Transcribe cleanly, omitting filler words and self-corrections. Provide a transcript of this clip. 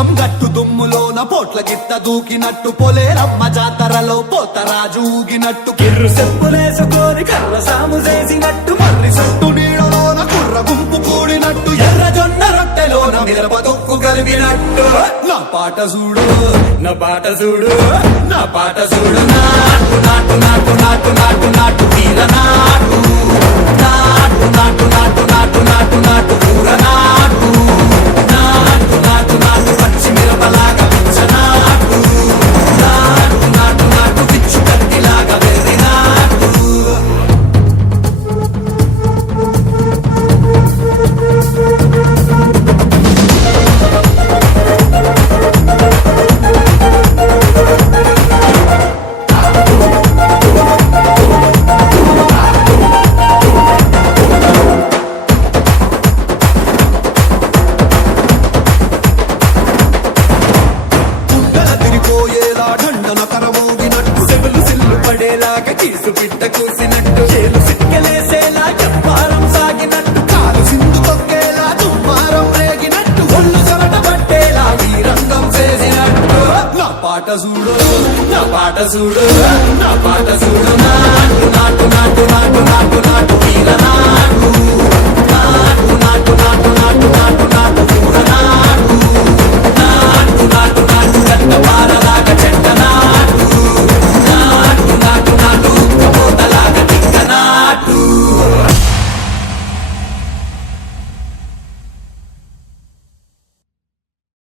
పొలం గట్టు దుమ్ములోన పోట్ల గిట్ట దూకినట్టు పొలేరమ్మ జాతరలో పోతరాజు ఊగినట్టు కిర్రు చెప్పులేసుకొని కర్ర సాము చేసినట్టు మర్రి సట్టు నీడలోన కుర్ర గుంపు కూడినట్టు ఎర్ర జొన్న రొట్టెలోన మిరప తొక్కు కలిపినట్టు నా పాట చూడు నా పాట చూడు నా పాట చూడు నాటు నాటు నాటు నాటు నాటు నాటు తీర నాటు నాటు నాటు నాటు నాటు నాటు నాటు కూర నాటు నాటు నాటు నాటు పచ్చి మిరపలాగా పిచ్చనాటు నాటు నాటు నాటు పిచ్చు కత్తిలాగా వెర్రి నాటు కీసు పిట్ట కూసినట్టు చేలు సిక్కలేసేలా చెప్పారం సాగినట్టు కాలు సింధు తొక్కేలా దుమ్మారం రేగినట్టు ఒళ్ళు చెమట పట్టేలా ఈ రంగం చేసినట్టు నా పాట చూడు నా పాట చూడు నా పాట చూడు నాటు నాటు నాటు నాటు నాటు నాటు వీర నాటు